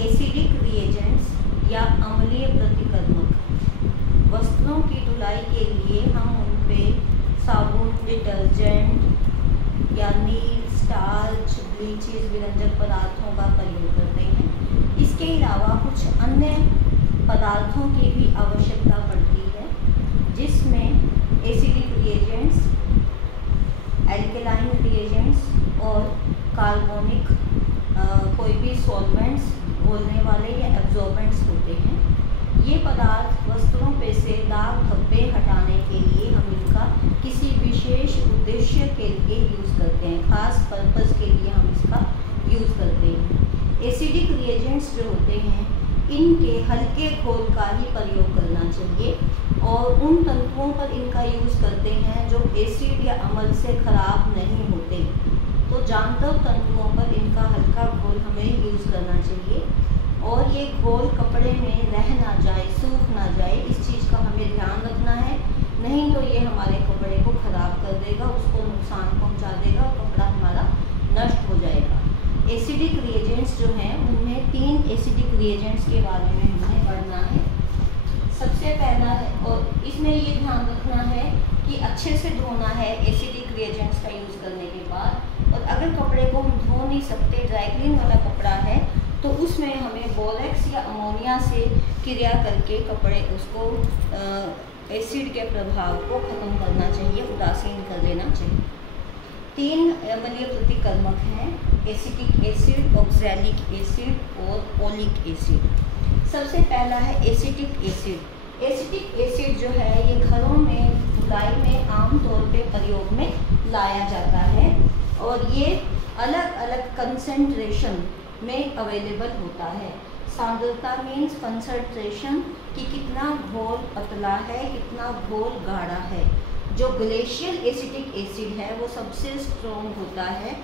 Acidic reagents या अम्लीय प्रतिकर्मक वस्तुओं की धुलाई के लिए हम उन पे साबुन, डिटर्जेंट या नील, स्टार्च, ब्लीचेस, विरंजक पदार्थों का प्रयोग करते हैं। इसके अलावा कुछ अन्य पदार्थों की भी आवश्यकता पड़ती है, जिसमें एसिडिक रिएजेंट्स, एल्केलाइन रिएजेंट्स और कार्बोनिक कोई भी सॉल्वेंट्स, घोलने वाले या एब्जॉर्बेंट्स होते हैं। ये पदार्थ वस्तुओं पे से दाग धब्बे हटाने के लिए हम इनका किसी विशेष उद्देश्य के लिए यूज़ करते हैं, खास पर्पस के लिए हम इसका यूज़ करते हैं। एसिडिक रिएजेंट्स जो होते हैं इनके हल्के घोल का ही प्रयोग करना चाहिए और उन तंतुओं पर इनका यूज़ करते हैं जो एसिड या अम्ल से खराब नहीं होते। तो जानतर तंतुओं पर इनका हल्का घोल हमें यूज़ करना चाहिए और ये घोल कपड़े में रह ना जाए, सूख ना जाए, इस चीज़ का हमें ध्यान रखना है। नहीं तो ये हमारे कपड़े को ख़राब कर देगा, उसको नुकसान पहुंचा देगा और कपड़ा हमारा नष्ट हो जाएगा। एसिडिक रिएजेंट्स जो हैं उनमें 3 एसिडिक रिएजेंट्स के बारे में हमें पढ़ना है। सबसे पहला है, और इसमें ये ध्यान रखना है कि अच्छे से धोना है एसिडिक रिएजेंट्स का यूज़ करने के बाद। और अगर कपड़े को हम धो नहीं सकते, ड्राई क्लीन वाला कपड़ा है, तो उसमें हमें बोरेक्स या अमोनिया से क्रिया करके कपड़े उसको एसिड के प्रभाव को ख़त्म करना चाहिए, उदासीन कर देना चाहिए। 3 अम्लीय प्रतिकर्मक हैं, एसिटिक एसिड, ऑक्सैलिक एसिड और ओलिक एसिड। सबसे पहला है एसिटिक एसिड। एसिटिक एसिड जो है ये घरों में धुलाई में आमतौर पे प्रयोग में लाया जाता है और ये अलग अलग कंसेंट्रेशन में अवेलेबल होता है। सांद्रता मीन्स कंसंट्रेशन कि कितना घोल पतला है, कितना घोल गाढ़ा है। जो ग्लेशियल एसिटिक एसिड है वो सबसे स्ट्रॉन्ग होता है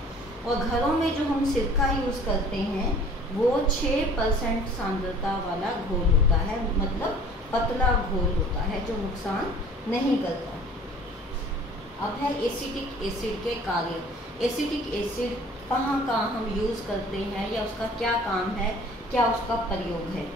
और घरों में जो हम सिरका यूज़ करते हैं वो 6% सांद्रता वाला घोल होता है, मतलब पतला घोल होता है जो नुकसान नहीं करता। अब है एसिटिक एसिड के कार्य। एसिटिक एसिड कहाँ हम यूज़ करते हैं या उसका क्या काम है, क्या उसका प्रयोग है।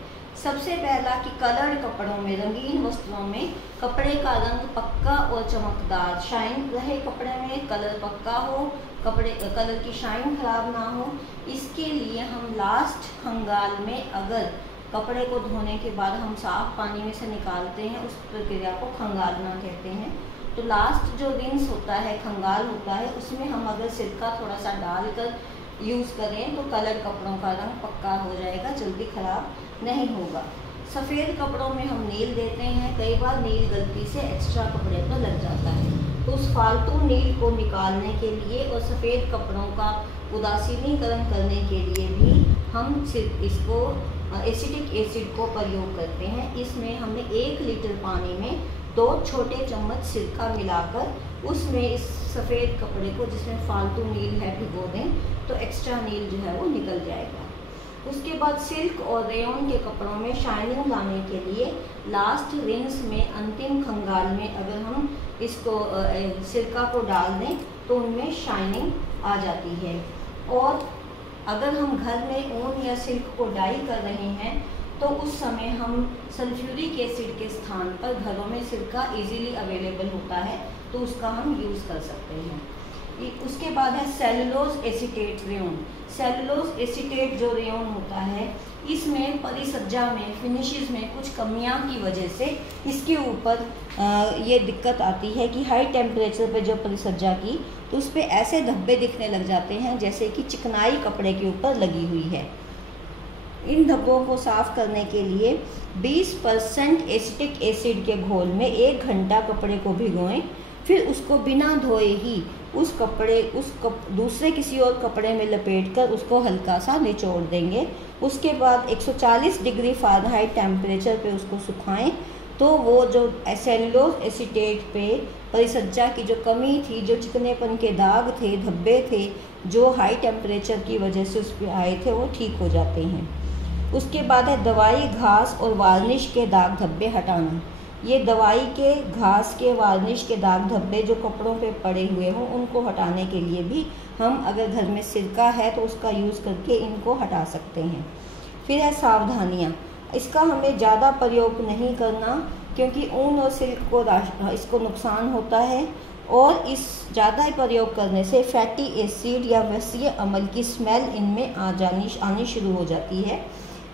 सबसे पहला कि कलर्ड कपड़ों में, रंगीन वस्तुओं में कपड़े का रंग पक्का और चमकदार, शाइन रहे कपड़े में, कलर पक्का हो, कलर की शाइन खराब ना हो। इसके लिए हम लास्ट खंगाल में अगर कपड़े को धोने के बाद हम साफ पानी में से निकालते हैं, उस प्रक्रिया को खंगालना कहते हैं। तो लास्ट जो रिंस होता है, खंगाल होता है, उसमें हम अगर सिरका थोड़ा सा डालकर यूज़ करें तो कलर कपड़ों का रंग पक्का हो जाएगा, जल्दी ख़राब नहीं होगा। सफ़ेद कपड़ों में हम नील देते हैं, कई बार नील गलती से एक्स्ट्रा कपड़े पर लग जाता है, तो उस फालतू नील को निकालने के लिए और सफ़ेद कपड़ों का उदासीनीकरण करने के लिए भी हम इसको एसिटिक एसिड को प्रयोग करते हैं। इसमें हमें 1 लीटर पानी में 2 छोटे चम्मच सिरका मिलाकर उसमें इस सफ़ेद कपड़े को, जिसमें फालतू नील है, भिगो दें तो एक्स्ट्रा नील जो है वो निकल जाएगा। उसके बाद सिल्क और रेयॉन के कपड़ों में शाइनिंग लाने के लिए लास्ट रिंस में, अंतिम खंगाल में अगर हम इसको सिरका को डाल दें तो उनमें शाइनिंग आ जाती है। और अगर हम घर में ऊन या सिल्क को डाई कर रहे हैं तो उस समय हम सल्फ्यूरिक एसिड के स्थान पर, घरों में सिरका इजीली अवेलेबल होता है तो उसका हम यूज़ कर सकते हैं। उसके बाद है cellulose acetate rayon. Cellulose acetate जो रेयॉन होता है, इसमें परिसज्जा में, फिनिशेस में कुछ कमियां की वजह से इसके ऊपर ये दिक्कत आती है कि हाई टेम्परेचर पे जो परिसज्जा की, तो उस पर ऐसे धब्बे दिखने लग जाते हैं जैसे कि चिकनाई कपड़े के ऊपर लगी हुई है। इन धब्बों को साफ़ करने के लिए 20% एसिटिक एसिड के घोल में 1 घंटा कपड़े को भिगोएं, फिर उसको बिना धोए ही दूसरे किसी और कपड़े में लपेटकर उसको हल्का सा निचोड़ देंगे। उसके बाद 140 डिग्री फ़ारेनहाइट टेम्परेचर पे उसको सुखाएं, तो वो जो सेलुलोज एसीटेट पे परिसज्जा की जो कमी थी, जो चिकनेपन के दाग थे, धब्बे थे, जो हाई टेम्परेचर की वजह से उस पर आए थे, वो ठीक हो जाते हैं। उसके बाद है दवाई, घास और वार्निश के दाग धब्बे हटाना। ये दवाई के, घास के, वार्निश के दाग धब्बे जो कपड़ों पे पड़े हुए हों, उनको हटाने के लिए भी हम अगर घर में सिरका है तो उसका यूज़ करके इनको हटा सकते हैं। फिर है सावधानियाँ। इसका हमें ज़्यादा प्रयोग नहीं करना, क्योंकि ऊन और सिल्क को इसको नुकसान होता है, और इस ज़्यादा प्रयोग करने से फैटी एसिड या वसीय अम्ल की स्मेल इनमें आनी शुरू हो जाती है।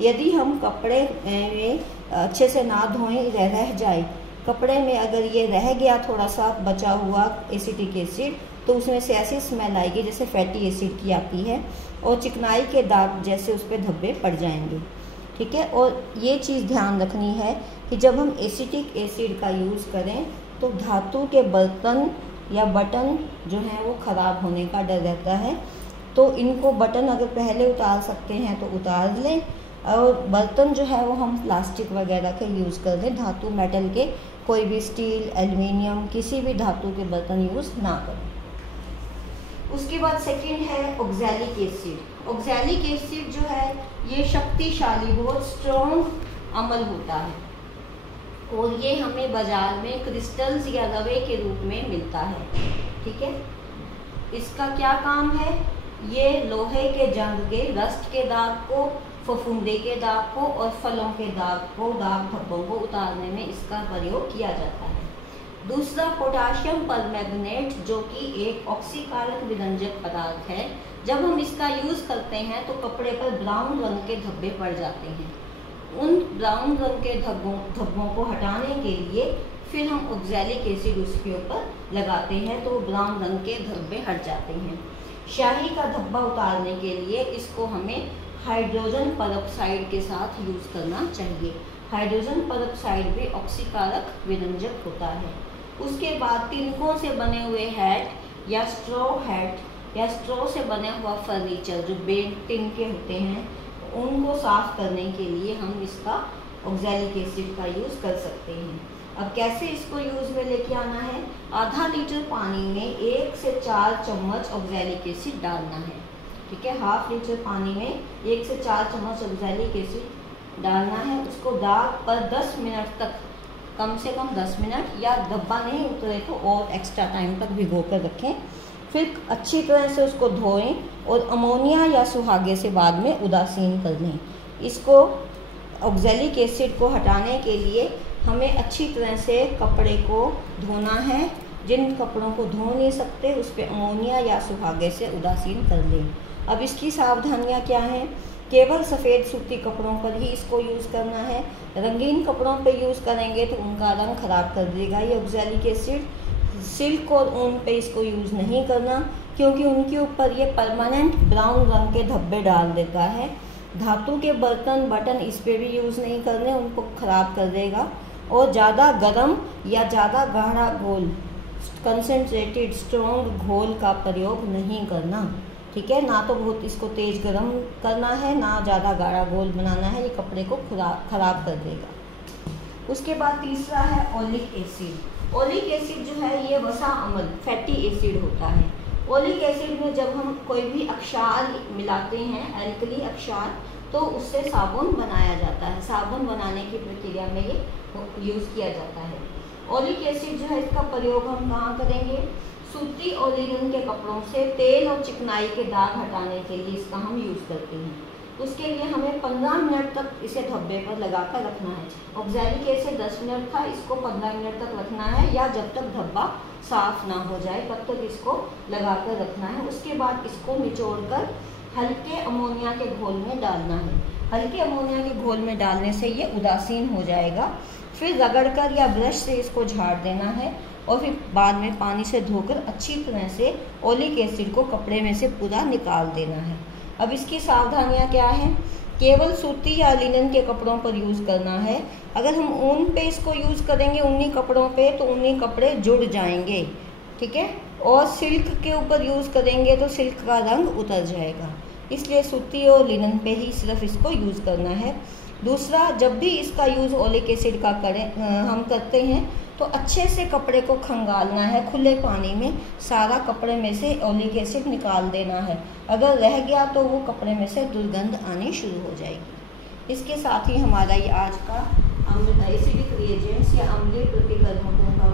यदि हम कपड़े में अच्छे से ना धोएं, रह जाए कपड़े में, अगर ये रह गया थोड़ा सा बचा हुआ एसिटिक एसिड, तो उसमें से ऐसी स्मेल आएगी जैसे फैटी एसिड की आती है, और चिकनाई के दाग जैसे उस पर धब्बे पड़ जाएंगे। ठीक है। और ये चीज़ ध्यान रखनी है कि जब हम एसिटिक एसिड का यूज़ करें तो धातु के बर्तन या बटन जो हैं वो ख़राब होने का डर रहता है। तो इनको बटन अगर पहले उतार सकते हैं तो उतार लें, और बर्तन जो है वो हम प्लास्टिक वगैरह के यूज़ कर लें, धातु मेटल के, कोई भी स्टील, एल्युमिनियम, किसी भी धातु के बर्तन यूज़ ना करें। उसके बाद सेकंड है ऑक्सैलिक एसिड। ऑक्सैलिक एसिड जो है ये शक्तिशाली, बहुत स्ट्रॉन्ग अम्ल होता है, और ये हमें बाज़ार में क्रिस्टल्स या रवे के रूप में मिलता है। ठीक है। इसका क्या काम है? ये लोहे के जंग के, रस्ट के दाग को, फफूंदे के दाग को और फलों के दाग को, दाग धब्बों को उतारने में इसका प्रयोग किया जाता है। दूसरा पोटाशियम परमैंगनेट, जो कि एक ऑक्सीकारक विरंजक पदार्थ है। जब हम इसका यूज़ करते हैं तो कपड़े पर ब्राउन रंग के धब्बे पड़ जाते हैं। उन ब्राउन रंग के धब्बों को हटाने के लिए फिर हम ऑक्सैलिक एसिड उसके ऊपर लगाते हैं, तो ब्राउन रंग के धब्बे हट जाते हैं। शाही का धब्बा उतारने के लिए इसको हमें हाइड्रोजन परऑक्साइड के साथ यूज़ करना चाहिए। हाइड्रोजन परऑक्साइड भी ऑक्सीकारक विरंजक होता है। उसके बाद तिनकों से बने हुए हैट या स्ट्रॉ हैट या स्ट्रॉ से बना हुआ फर्नीचर जो टिन के होते हैं, उनको साफ करने के लिए हम इसका ऑक्सैलिक एसिड का यूज़ कर सकते हैं। अब कैसे इसको यूज़ में लेके आना है? आधा लीटर पानी में 1 से 4 चम्मच ऑक्सैलिक एसिड डालना है। ठीक है। हाफ लीटर पानी में 1 से 4 चम्मच ऑक्सैलिक एसिड डालना है। उसको दाग पर 10 मिनट तक, कम से कम 10 मिनट, या धब्बा नहीं उतरे तो और एक्स्ट्रा टाइम तक भिगो कर रखें। फिर अच्छी तरह से उसको धोएं और अमोनिया या सुहागे से बाद में उदासीन कर लें। इसको ऑक्सैलिक एसिड को हटाने के लिए हमें अच्छी तरह से कपड़े को धोना है। जिन कपड़ों को धो नहीं सकते उस पर अमोनिया या सुहागे से उदासीन कर लें। अब इसकी सावधानियाँ क्या हैं? केवल सफ़ेद सूती कपड़ों पर ही इसको यूज़ करना है। रंगीन कपड़ों पर यूज़ करेंगे तो उनका रंग ख़राब कर देगा ये ऑक्सैलिक एसिड। सिल्क और ऊन पे इसको यूज़ नहीं करना, क्योंकि उनके ऊपर ये परमानेंट ब्राउन रंग के धब्बे डाल देता है। धातु के बर्तन, बटन इस पे भी यूज़ नहीं करने, उनको ख़राब कर देगा। और ज़्यादा गर्म या ज़्यादा गाढ़ा घोल, कंसनट्रेटेड स्ट्रॉन्ग घोल का प्रयोग नहीं करना। ठीक है। ना तो बहुत इसको तेज़ गर्म करना है, ना ज़्यादा गाढ़ा घोल बनाना है, ये कपड़े को ख़राब कर देगा। उसके बाद तीसरा है ओलिक एसिड। ओलिक एसिड जो है ये वसा अम्ल, फैटी एसिड होता है। ओलिक एसिड में जब हम कोई भी अक्षार मिलाते हैं, एल्कली अक्षार, तो उससे साबुन बनाया जाता है। साबुन बनाने की प्रक्रिया में ये यूज़ किया जाता है। ओलिक एसिड जो है इसका प्रयोग हम कहाँ करेंगे? सूती और लिनन के कपड़ों से तेल और चिकनाई के दाग हटाने के लिए इसका हम यूज़ करते हैं। उसके लिए हमें 15 मिनट तक इसे धब्बे पर लगा कर रखना है। ऑक्सैलिक एसिड 10 मिनट था, इसको 15 मिनट तक रखना है, या जब तक धब्बा साफ ना हो जाए तब तक इसको लगा कर रखना है। उसके बाद इसको निचोड़ कर हल्के अमोनिया के घोल में डालना है। हल्के अमोनिया के घोल में डालने से ये उदासीन हो जाएगा। फिर रगड़कर या ब्रश से इसको झाड़ देना है, और फिर बाद में पानी से धोकर अच्छी तरह से ओलिक एसिड को कपड़े में से पूरा निकाल देना है। अब इसकी सावधानियाँ क्या हैं? केवल सूती या लिनन के कपड़ों पर यूज़ करना है। अगर हम ऊन पे इसको यूज़ करेंगे, ऊनी कपड़ों पे, तो ऊनी कपड़े जुड़ जाएंगे। ठीक है। और सिल्क के ऊपर यूज़ करेंगे तो सिल्क का रंग उतर जाएगा। इसलिए सूती और लिनन पे ही सिर्फ इसको यूज़ करना है। दूसरा, जब भी इसका यूज़ ओलिक एसिड का हम करते हैं तो अच्छे से कपड़े को खंगालना है खुले पानी में। सारा कपड़े में से ओलिक एसिड निकाल देना है। अगर रह गया तो वो कपड़े में से दुर्गंध आनी शुरू हो जाएगी। इसके साथ ही हमारा ये आज का एसिडिक रिएजेंट्स या अम्लीय प्रतिकर्मकों का